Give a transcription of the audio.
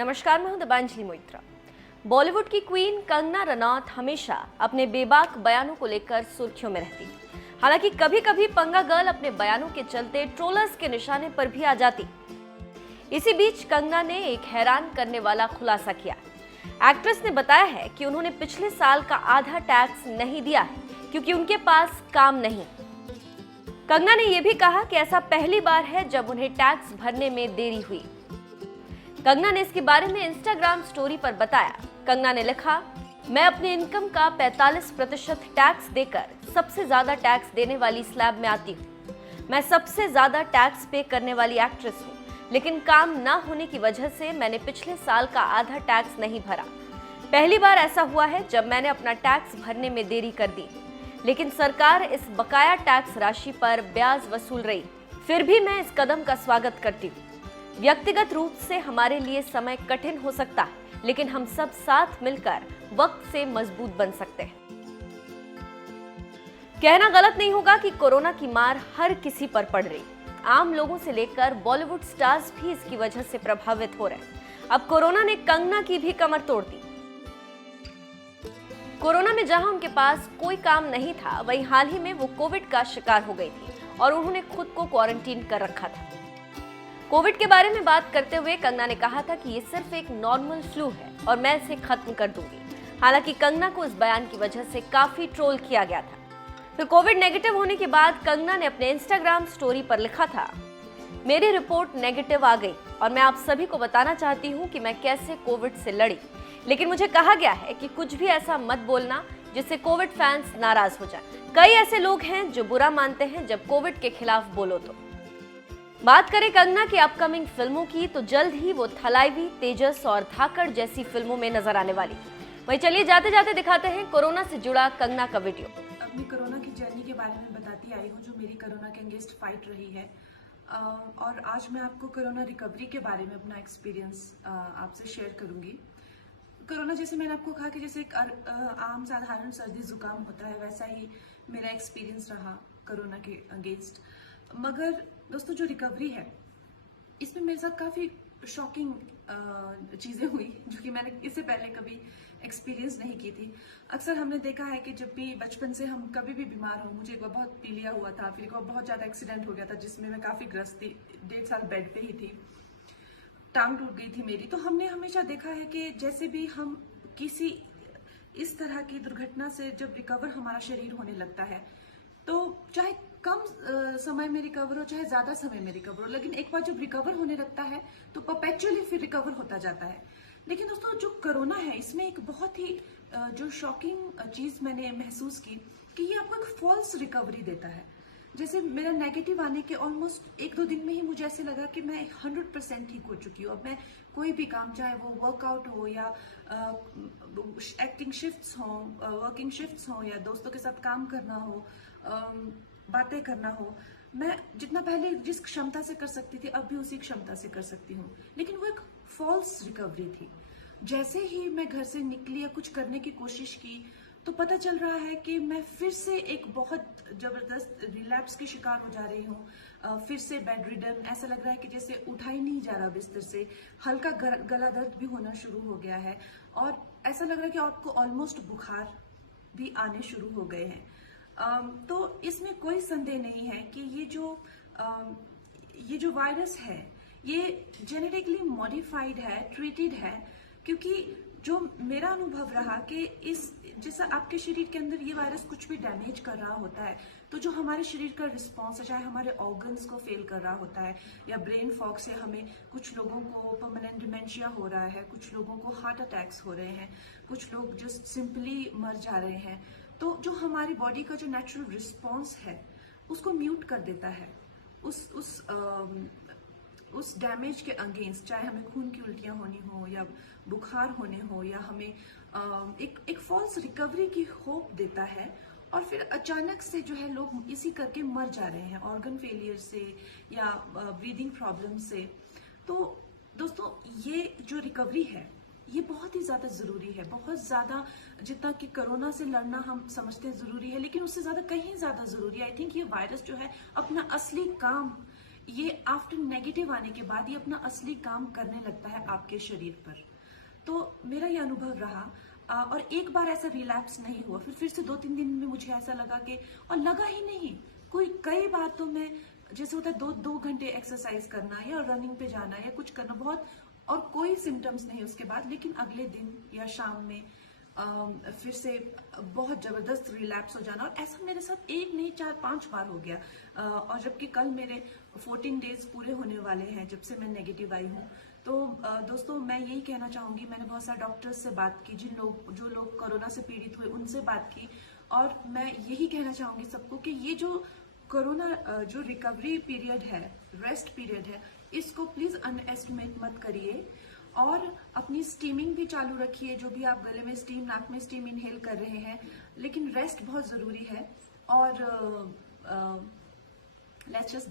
नमस्कार, मैं हूं दीपांजलि मोइत्रा। बॉलीवुड की क्वीन कंगना रनौत हमेशा अपने बेबाक बयानों को लेकर सुर्खियों में रहती। हालांकि कभी कभी पंगा गर्ल अपने बयानों के चलते ट्रोलर्स के निशाने पर भी आ जाती। इसी बीच कंगना ने एक हैरान करने वाला खुलासा किया। एक्ट्रेस ने बताया है कि उन्होंने पिछले साल का आधा टैक्स नहीं दिया है क्योंकि उनके पास काम नहीं। कंगना ने यह भी कहा कि ऐसा पहली बार है जब उन्हें टैक्स भरने में देरी हुई। कंगना ने इसके बारे में इंस्टाग्राम स्टोरी पर बताया। कंगना ने लिखा, मैं अपने इनकम का 45% टैक्स देकर सबसे ज्यादा टैक्स देने वाली स्लैब में आती हूँ। मैं सबसे ज्यादा टैक्स पे करने वाली एक्ट्रेस हूँ, लेकिन काम ना होने की वजह से मैंने पिछले साल का आधा टैक्स नहीं भरा। पहली बार ऐसा हुआ है जब मैंने अपना टैक्स भरने में देरी कर दी, लेकिन सरकार इस बकाया टैक्स राशि पर ब्याज वसूल रही। फिर भी मैं इस कदम का स्वागत करती हूँ। व्यक्तिगत रूप से हमारे लिए समय कठिन हो सकता है, लेकिन हम सब साथ मिलकर वक्त से मजबूत बन सकते हैं। कहना गलत नहीं होगा कि कोरोना की मार हर किसी पर पड़ रही। आम लोगों से लेकर बॉलीवुड स्टार्स भी इसकी वजह से प्रभावित हो रहे हैं। अब कोरोना ने कंगना की भी कमर तोड़ दी। कोरोना में जहां उनके पास कोई काम नहीं था, वहीं हाल ही में वो कोविड का शिकार हो गई थी और उन्होंने खुद को क्वारंटीन कर रखा था। कोविड के बारे में बात करते हुए कंगना ने कहा था कि ये सिर्फ एक नॉर्मल फ्लू है और मैं इसे खत्म कर दूंगी। हालांकि कंगना को इस बयान की वजह से काफी ट्रोल किया गया था। फिर कोविड नेगेटिव होने के बाद कंगना ने अपने इंस्टाग्राम स्टोरी पर लिखा था, मेरी रिपोर्ट नेगेटिव आ गई और मैं आप सभी को बताना चाहती हूँ कि मैं कैसे कोविड से लड़ी, लेकिन मुझे कहा गया है कि कुछ भी ऐसा मत बोलना जिससे कोविड फैंस नाराज हो जाए। कई ऐसे लोग हैं जो बुरा मानते हैं जब कोविड के खिलाफ बोलो तो। बात करें कंगना की अपकमिंग फिल्मों की, तो जल्द ही वो थलाइवी, तेजस और धाकड़ जैसी फिल्मों में नजर आने वाली। वहीं चलिए जाते जाते दिखाते हैं कोरोना से जुड़ा कंगना का वीडियो। अपनी कोरोना की जर्नी के बारे में बताती आई हूँ, जो मेरी कोरोना के अगेंस्ट फाइट रही है। और आज मैं आपको कोरोना रिकवरी के बारे में अपना एक्सपीरियंस आपसे शेयर करूंगी। कोरोना, जैसे मैंने आपको कहा कि जैसे एक आम साधारण सर्दी जुकाम होता है, वैसा ही मेरा एक्सपीरियंस रहा कोरोना के अगेंस्ट। मगर दोस्तों, जो रिकवरी है इसमें मेरे साथ काफी शॉकिंग चीजें हुई जो कि मैंने इससे पहले कभी एक्सपीरियंस नहीं की थी। अक्सर हमने देखा है कि जब भी बचपन से हम कभी भी बीमार हो, मुझे एक बार बहुत पीलिया हुआ था, फिर एक बार बहुत ज्यादा एक्सीडेंट हो गया था जिसमें मैं काफी ग्रस्त थी, 1.5 साल बेड पे ही थी, टांग टूट गई थी मेरी। तो हमने हमेशा देखा है कि जैसे भी हम किसी इस तरह की दुर्घटना से जब रिकवर हमारा शरीर होने लगता है, तो चाहे कम समय में रिकवर हो चाहे ज्यादा समय में रिकवर हो, लेकिन एक बार जब रिकवर होने लगता है तो परपेचुअली फिर रिकवर होता जाता है। लेकिन दोस्तों, जो कोरोना है इसमें एक बहुत ही जो शॉकिंग चीज मैंने महसूस की कि ये आपको एक फॉल्स रिकवरी देता है। जैसे मेरा नेगेटिव आने के ऑलमोस्ट 1-2 दिन में ही मुझे ऐसे लगा कि मैं 100% ठीक हो चुकी हूँ। अब मैं कोई भी काम, चाहे वो वर्कआउट हो या एक्टिंग शिफ्ट्स हो, वर्किंग शिफ्ट्स हो या दोस्तों के साथ काम करना हो, बातें करना हो, मैं जितना पहले जिस क्षमता से कर सकती थी अब भी उसी क्षमता से कर सकती हूँ। लेकिन वो एक फॉल्स रिकवरी थी। जैसे ही मैं घर से निकली या कुछ करने की कोशिश की तो पता चल रहा है कि मैं फिर से एक बहुत जबरदस्त रिलैप्स की शिकार हो जा रही हूँ। फिर से बेड रिडन, ऐसा लग रहा है कि जैसे उठा ही नहीं जा रहा बिस्तर से। हल्का गला दर्द भी होना शुरू हो गया है और ऐसा लग रहा है कि आपको ऑलमोस्ट बुखार भी आने शुरू हो गए हैं। तो इसमें कोई संदेह नहीं है कि ये जो वायरस है ये जेनेटिकली मॉडिफाइड है, ट्रीटेड है। क्योंकि जो मेरा अनुभव रहा कि जैसा आपके शरीर के अंदर ये वायरस कुछ भी डैमेज कर रहा होता है, तो जो हमारे शरीर का रिस्पॉन्स है, चाहे हमारे ऑर्गन्स को फेल कर रहा होता है या ब्रेन फॉग से हमें, कुछ लोगों को परमानेंट डिमेंशिया हो रहा है, कुछ लोगों को हार्ट अटैक्स हो रहे हैं, कुछ लोग जस्ट सिंपली मर जा रहे हैं। तो जो हमारी बॉडी का जो नेचुरल रिस्पॉन्स है उसको म्यूट कर देता है उस डैमेज के अगेंस्ट। चाहे हमें खून की उल्टियां होनी हो या बुखार होने हो या हमें एक फॉल्स रिकवरी की होप देता है, और फिर अचानक से जो है लोग इसी करके मर जा रहे हैं, ऑर्गन फेलियर से या ब्रीदिंग प्रॉब्लम से। तो दोस्तों, ये जो रिकवरी है ये बहुत ही ज्यादा जरूरी है, बहुत ज्यादा। जितना कि कोरोना से लड़ना हम समझते हैं जरूरी है, लेकिन उससे ज्यादा कहीं ज्यादा जरूरी है। आई थिंक ये वायरस जो है अपना असली काम ये आफ्टर नेगेटिव आने के बाद ये अपना असली काम करने लगता है आपके शरीर पर। तो मेरा ये अनुभव रहा और एक बार ऐसा रिलैप्स नहीं हुआ, फिर से 2-3 दिन में मुझे ऐसा लगा कि, और लगा ही नहीं, कई बार तो मैं, जैसे होता है 2 घंटे एक्सरसाइज करना या रनिंग पे जाना या कुछ करना बहुत, और कोई सिम्टम्स नहीं उसके बाद, लेकिन अगले दिन या शाम में फिर से बहुत जबरदस्त रिलैप्स हो जाना। और ऐसा मेरे साथ 1 नहीं 4-5 बार हो गया। और जबकि कल मेरे 14 डेज पूरे होने वाले हैं जब से मैं नेगेटिव आई हूँ। तो दोस्तों, मैं यही कहना चाहूंगी, मैंने बहुत सारे डॉक्टर्स से बात की, जो लोग कोरोना से पीड़ित हुए उनसे बात की, और मैं यही कहना चाहूंगी सबको कि ये जो कोरोना जो रिकवरी पीरियड है, रेस्ट पीरियड है, इसको प्लीज अंडर एस्टिमेट मत करिए। और अपनी स्टीमिंग भी चालू रखिए, जो भी आप गले में स्टीम, नाक में स्टीम इनहेल कर रहे हैं, लेकिन रेस्ट बहुत जरूरी है। और लेट्स जस्ट